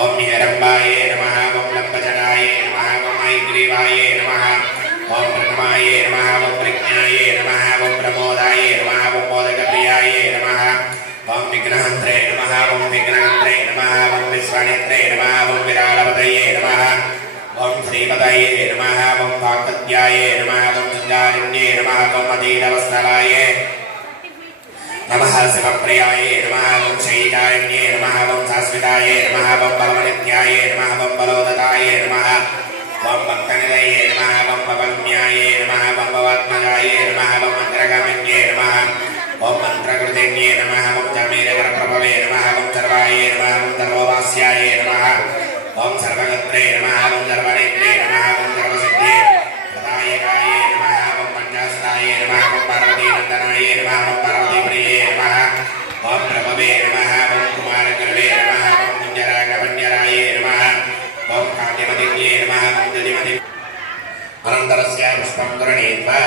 ఓం నిహరంబాయ నమః ఓం లంబజనాయ నమః ఓం ఐగ్రీవాయ నమః ఓం ప్రణమాయ నమః ఓం ప్రజ్ఞాయ నమః ఓం ప్రమోదాయ నమః ఓం మోదకప్రియాయ నమః ఓం విఘ్నహంత్రే నమః ఓం విఘ్నహంత్రే నమః ఓం విశ్వానేత్రే నమః ఓం విరాళపతయే నమః ఓం శ్రీపతయే నమః ఓం వాక్పత్యాయ నమః ఓం దుర్గారణ్యే నమః ఓం అధీనవస్థలాయ नमः शिवप्रियाय नमः ओं शैलारण्ये नमः ओं शाश्वताय नमः ओं बलवनित्याय नमः ओं बलोदताय नमः ओं भक्तनिलये नमः ओं भवन्याय नमः ओं भवात्मजाय नमः ओं मन्त्रगमन्ये नमः ओं मन्त्रकृतन्ये नमः ओं जमीरवरप्रभवे नमः ओं सर्वाय नमः ओं सर्ववास्याय नमः ओं सर्वगत्रे नमः ओं सर्वनेत्रे नमः ओं सर्वसिद्धे प्रदायकाय नमः ओं पञ्चास्ताय नमः ओं पार्वतीनन्दनाय नमः ओं पार्वतीप्रिये नमः ओं प्रभवे नमः ओं कुमारकर्वे नमः ओं कुञ्जरागवन्यराय नमः ओं काव्यमदिन्ये नमः ओं दधिमति अनन्तरस्य पुष्पं गृहीत्वा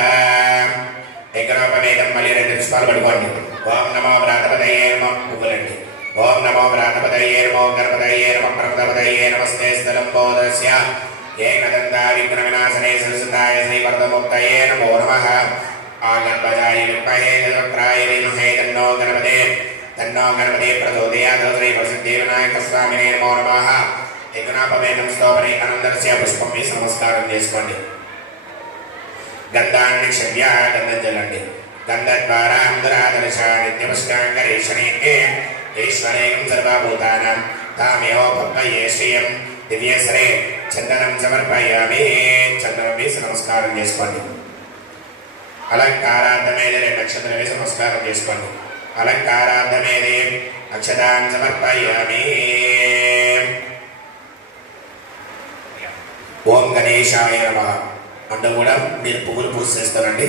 एकरोपवेदं मलिरेन्द्र पुष्पाలు పట్టుకోండి ఓం నమో వ్రాతపదయే నమః పువ్వులండి ఓం నమో వ్రాతపదయే నమో గణపతయే నమః ప్రమదపదయే నమస్తే స్థలంబోధస్య ఏకదంతా విఘ్నవినాశనే సరస్వతాయ శ్రీవర్ధముక్తయే నమో నమః आगर्भजाय विद्महे तद्वक्त्राय धीमहि तन्नो गणपते प्रचोदयात् श्री प्रसिद्धिविनायक स्वामिने नमो नमः एकनापवेदं स्तोपरि अनन्तरस्य पुष्पं వేసి నమస్కారం చేసుకోండి గంధాన్ని క్షవ్య గంధం చల్లండి గంధద్వారాం దురాదర్శ నిత్యపుష్టాంగరేషణే ఈశ్వరేకం సర్వభూతానాం తామేవ పప్పయే శ్రియం దివ్యశ్రే చందనం సమర్పయామి చందనం వేసి నమస్కారం చేసుకోండి अलंकारार्थमेदे नक्षत्र वेश नमस्कारं చేసుకోండి अलंकारार्थमेदे अक्षतां समर्पयामि ఓం గణేశాయ నమః అంటూ కూడా మీరు పువ్వులు పూజ చేస్తారండి